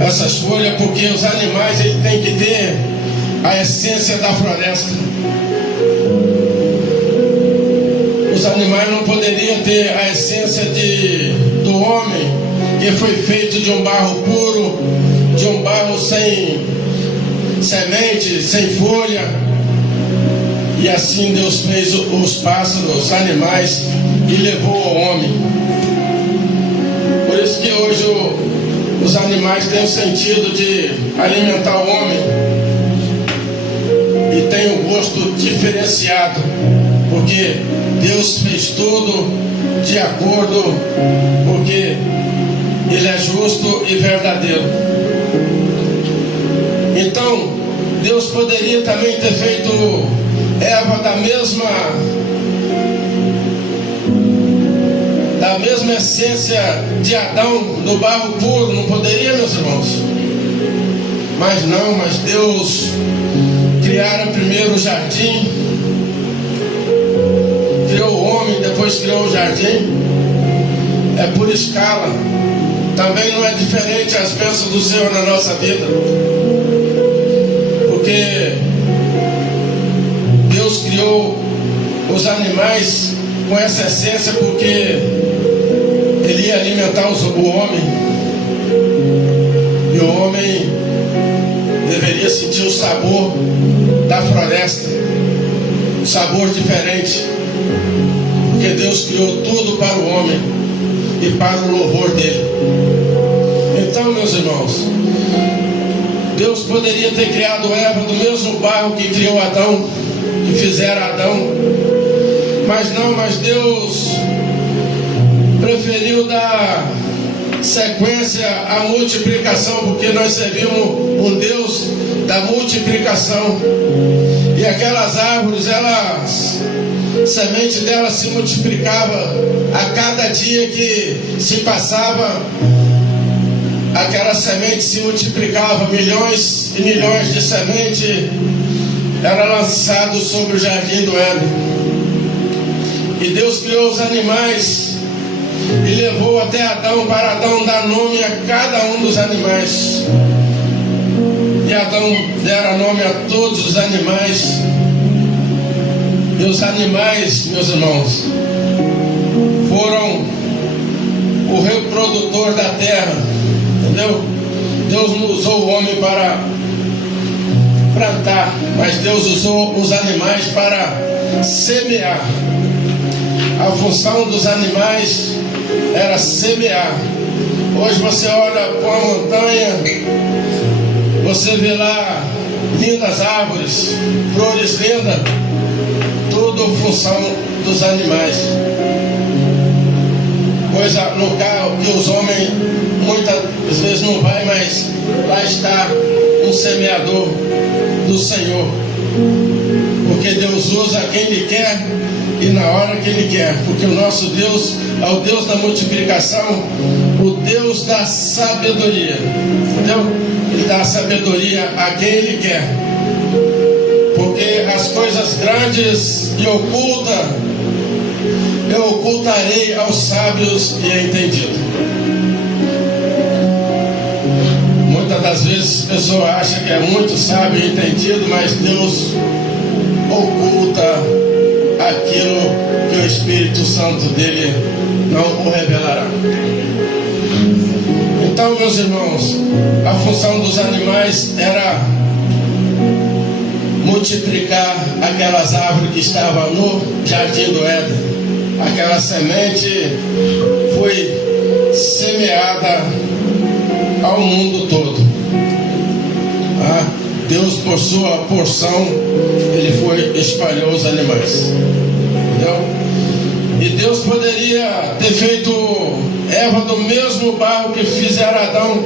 essas folhas, porque os animais eles têm que ter a essência da floresta. Os animais não poderiam ter a essência do homem, que foi feito de um barro puro, de um barro sem semente, sem folha. E assim Deus fez os pássaros, os animais, e levou ao homem. Por isso que hoje os animais têm o sentido de alimentar o homem e tem um gosto diferenciado, porque Deus fez tudo de acordo, porque Ele é justo e verdadeiro. Então Deus poderia também ter feito Eva da mesma essência de Adão, do barro puro, não poderia, meus irmãos? Mas não, mas Deus criara primeiro o jardim, criou o homem, depois criou o jardim. É por escala. Também não é diferente as bênçãos do Senhor na nossa vida, porque Deus criou os animais com essa essência, porque Ele ia alimentar o homem, e o homem deveria sentir o sabor da floresta, um sabor diferente, porque Deus criou tudo para o homem e para o louvor dele. Então, meus irmãos, Deus poderia ter criado Eva do mesmo barro que criou Adão, que fizera Adão, mas não, mas Deus preferiu dar sequência à multiplicação, porque nós servimos um Deus da multiplicação. E aquelas árvores, a semente delas se multiplicava a cada dia que se passava. Aquela semente se multiplicava, milhões e milhões de sementes eram lançados sobre o jardim do Éden. E Deus criou os animais e levou até Adão, para Adão dar nome a cada um dos animais. E Adão dera nome a todos os animais. E os animais, meus irmãos, foram o reprodutor da terra, entendeu? Deus não usou o homem para plantar, mas Deus usou os animais para semear. A função dos animais era semear. Hoje você olha para uma montanha, você vê lá lindas árvores, flores lindas, tudo função dos animais. Coisa local que os homens muitas vezes não vai, mas lá está um semeador do Senhor, porque Deus usa quem Ele quer e na hora que Ele quer, porque o nosso Deus é o Deus da multiplicação, o Deus da sabedoria, entendeu? Ele dá sabedoria a quem Ele quer, porque as coisas grandes e ocultas eu ocultarei aos sábios e entendidos. Muitas das vezes a pessoa acha que é muito sábio e entendido, mas Deus oculta aquilo que o Espírito Santo dele não o revelará. Então, meus irmãos, a função dos animais era multiplicar aquelas árvores que estavam no jardim do Éden. Aquela semente foi semeada ao mundo todo. Deus, por sua porção, Ele espalhou os animais. Entendeu? E Deus poderia ter feito Eva do mesmo barro que fizera Adão,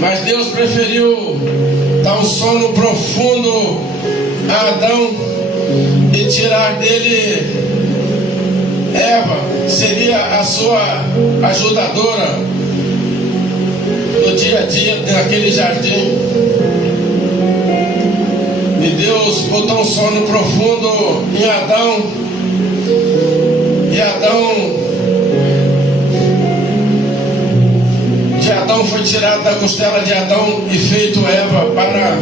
mas Deus preferiu dar um sono profundo a Adão e tirar dele Eva, seria a sua ajudadora no dia a dia naquele jardim. E Deus botou um sono profundo em Adão, e de Adão foi tirado da costela de Adão e feito Eva para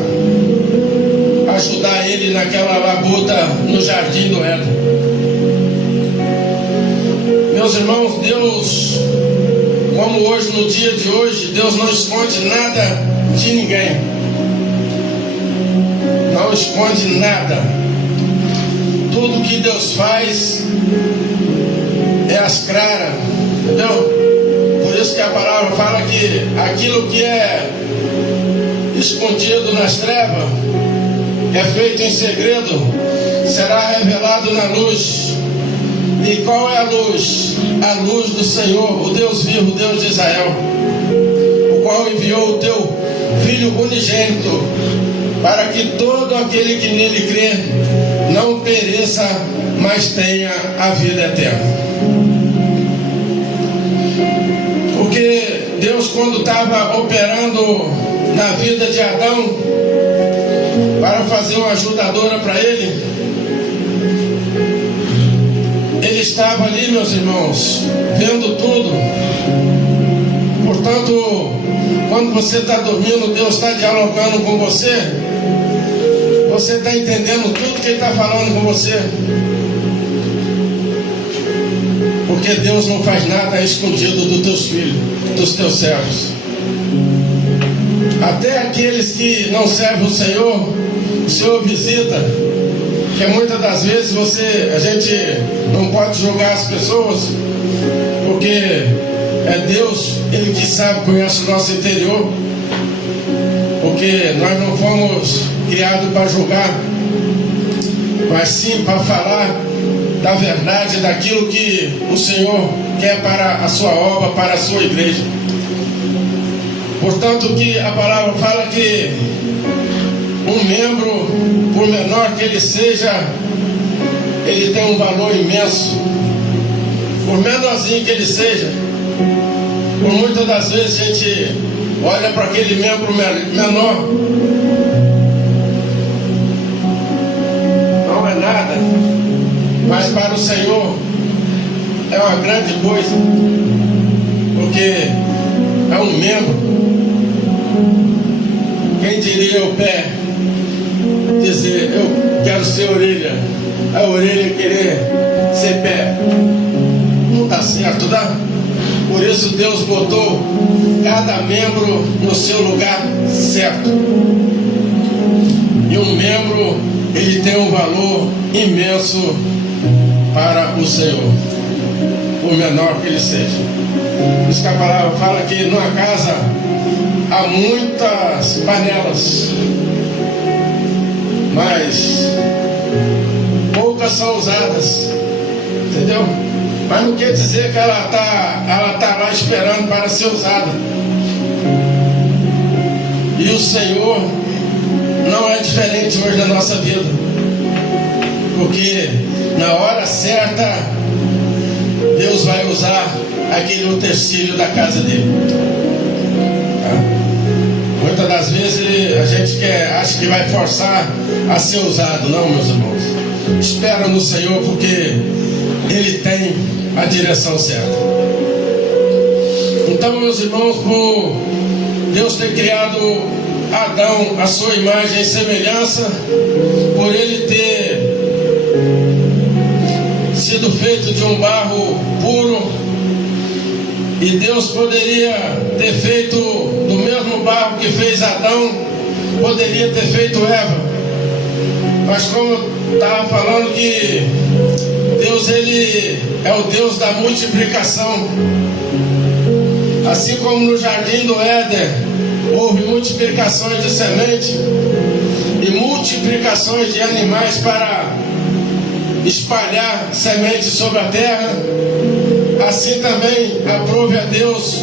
ajudar ele naquela labuta no jardim do Éden. Meus irmãos, Deus, como hoje, no dia de hoje, Deus não esconde nada de ninguém. Não esconde nada. Tudo que Deus faz é às claras, entendeu? Por isso que a palavra fala que aquilo que é escondido nas trevas, é feito em segredo, será revelado na luz. E qual é a luz? A luz do Senhor, o Deus vivo, o Deus de Israel, o qual enviou o teu Filho unigênito, para que todo aquele que nele crê não pereça, mas tenha a vida eterna. Porque Deus, quando estava operando na vida de Adão, para fazer uma ajudadora para ele, ele estava ali, meus irmãos, vendo tudo. Portanto, quando você está dormindo, Deus está dialogando com você. Você está entendendo tudo que Ele está falando com você. Porque Deus não faz nada escondido dos teus filhos, dos teus servos. Até aqueles que não servem o Senhor visita. Que muitas das vezes a gente não pode julgar as pessoas, porque é Deus, Ele que sabe, conhece o nosso interior. Porque nós não fomos criados para julgar, mas sim para falar da verdade, daquilo que o Senhor quer para a sua obra, para a sua igreja. Portanto, que a palavra fala que um membro, por menor que ele seja, ele tem um valor imenso. Por menorzinho que ele seja, por muitas das vezes a gente olha para aquele membro menor, não é nada, mas para o Senhor é uma grande coisa, porque é um membro. Quem diria o pé dizer, eu quero ser orelha, a orelha querer ser pé? Não dá certo, dá? Por isso Deus botou cada membro no seu lugar certo. E um membro, ele tem um valor imenso para o Senhor, por menor que ele seja. Por isso que a palavra fala que numa casa há muitas panelas, mas poucas são usadas, entendeu? Mas não quer dizer que ela tá lá esperando para ser usada. E o Senhor não é diferente hoje na nossa vida, porque na hora certa Deus vai usar aquele utensílio da casa dele. Muitas das vezes a gente acha que vai forçar a ser usado. Não, meus irmãos. Espera no Senhor, porque Ele tem a direção certa. Então, meus irmãos, por Deus ter criado Adão à sua imagem e semelhança, por ele ter sido feito de um barro puro, e Deus poderia ter feito do mesmo barro que fez Adão, poderia ter feito Eva. Mas como eu estava falando que Deus, Ele é o Deus da multiplicação. Assim como no jardim do Éden houve multiplicações de semente e multiplicações de animais para espalhar semente sobre a terra, assim também aprove a Deus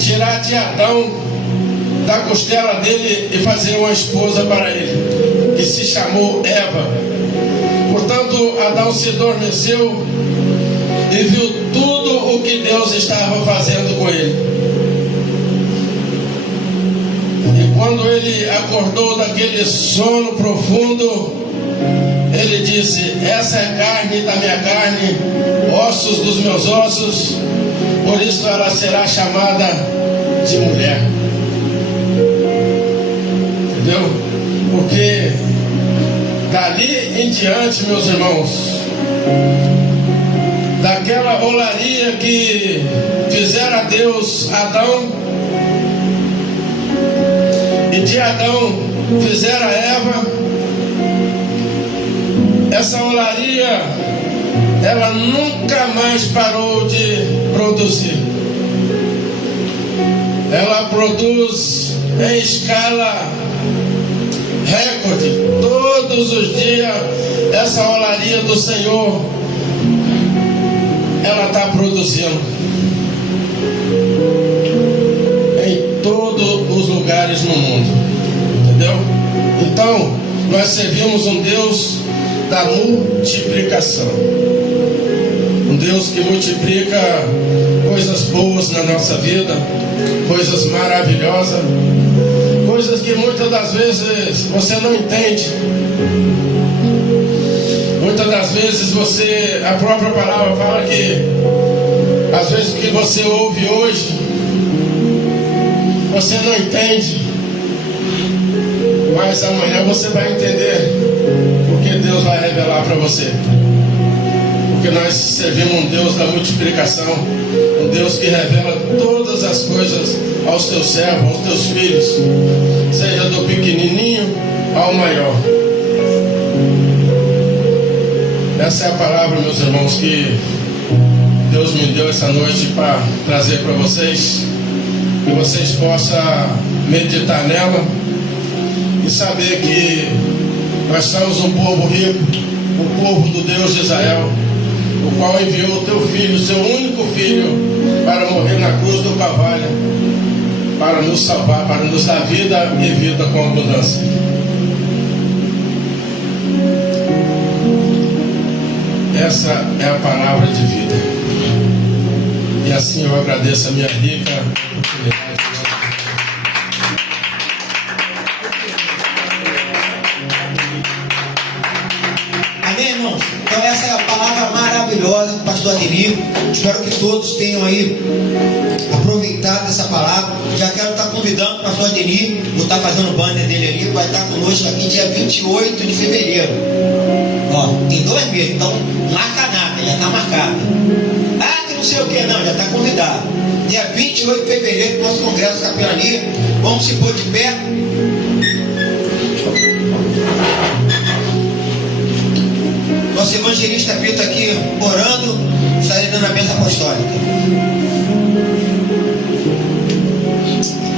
tirar de Adão da costela dele e fazer uma esposa para ele. que se chamou Eva. Portanto, Adão se adormeceu e viu tudo o que Deus estava fazendo com ele. E quando ele acordou daquele sono profundo, ele disse: essa é carne da minha carne, ossos dos meus ossos, por isso ela será chamada de mulher. Entendeu? Porque dali em diante, meus irmãos, daquela olaria que fizera Deus Adão, e de Adão fizera Eva, essa olaria, ela nunca mais parou de produzir. Ela produz em escala recorde. Todos os dias, essa olaria do Senhor, ela está produzindo em todos os lugares no mundo. Entendeu? Então, nós servimos um Deus da multiplicação. Um Deus que multiplica coisas boas na nossa vida, coisas maravilhosas, coisas que muitas das vezes você não entende. Muitas das vezes a própria palavra fala que às vezes o que você ouve hoje, você não entende, mas amanhã você vai entender, porque Deus vai revelar para você. Porque nós servimos um Deus da multiplicação, um Deus que revela todas as coisas aos teus servos, aos teus filhos, seja do pequenininho ao maior. Essa é a palavra, meus irmãos, que Deus me deu essa noite para trazer para vocês, que vocês possam meditar nela e saber que nós somos um povo rico, o povo do Deus de Israel, o qual enviou o teu filho, o seu único filho, para morrer na cruz do Calvário, para nos salvar, para nos dar vida e vida com abundância. Essa é a palavra de vida. E assim eu agradeço a minha rica oportunidade. Amém, irmãos? Então essa é a palavra maravilhosa do pastor Ademir. Espero que todos tenham aí aproveitado essa palavra. Já quero estar convidando o pastor Ademir, vou estar fazendo o banner dele ali, vai estar conosco aqui dia 28 de fevereiro. Ó, tem 2 meses, então marca nada, já está marcado. Ah, que não sei o que, não, já está convidado. Dia 28 de fevereiro, nosso congresso capelania. Vamos se pôr de pé. Nosso evangelista Pito aqui orando, estarei dando a bênção apostólica.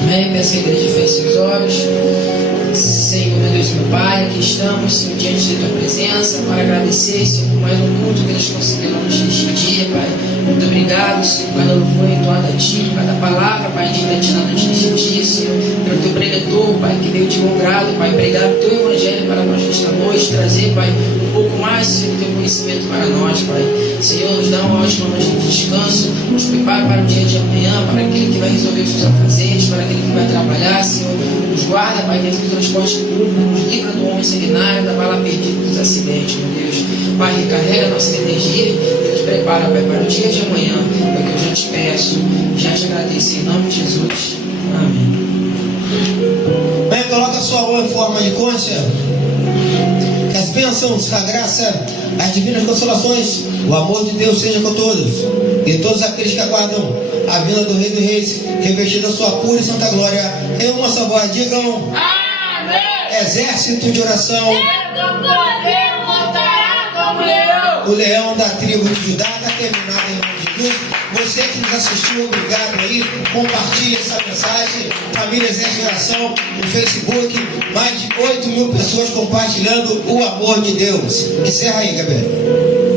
Amém. Peço que a igreja feche seus olhos. Senhor, meu Deus e meu Pai, aqui estamos, Senhor, diante de Tua presença, para agradecer, Senhor, por mais um culto que nós conseguimos neste dia, Pai. Muito obrigado, Senhor, por cada louvor entoado a Ti, cada palavra, Pai, dita a Ti na noite deste dia, Senhor, pelo Teu pregador, Pai, que veio de bom grado, Pai, pregar o Teu Evangelho para nós nesta noite, trazer, Pai, um pouco mais, Senhor, do Teu conhecimento para nós, Pai. Senhor, nos dá uma ótima noite de descanso, nos prepara para o dia de amanhã, para aquele que vai resolver os seus afazeres, para aquele que vai trabalhar, Senhor, nos guarda, Pai, dentro do transporte público, nos livra do homem sanguinário, da bala perdida, dos acidentes, meu Deus. Pai, recarrega a nossa energia e nos prepara, Pai, para o dia de amanhã. É o que eu já te peço, já te agradeço em nome de Jesus. Amém. Bem, coloca a sua mão em forma de cônchea. Que as bênçãos, a graça, as divinas consolações, o amor de Deus seja com todos e todos aqueles que aguardam a vinda do Rei dos Reis, revestido a sua pura e santa glória. Em uma só voz, digam: Amém! Exército de oração, o leão da tribo de Judá está terminado em nome de Deus. Você que nos assistiu, obrigado aí. Compartilhe essa mensagem. Família Exército de Oração no Facebook. Mais de 8.000 pessoas compartilhando o amor de Deus. Encerra aí, Gabriel.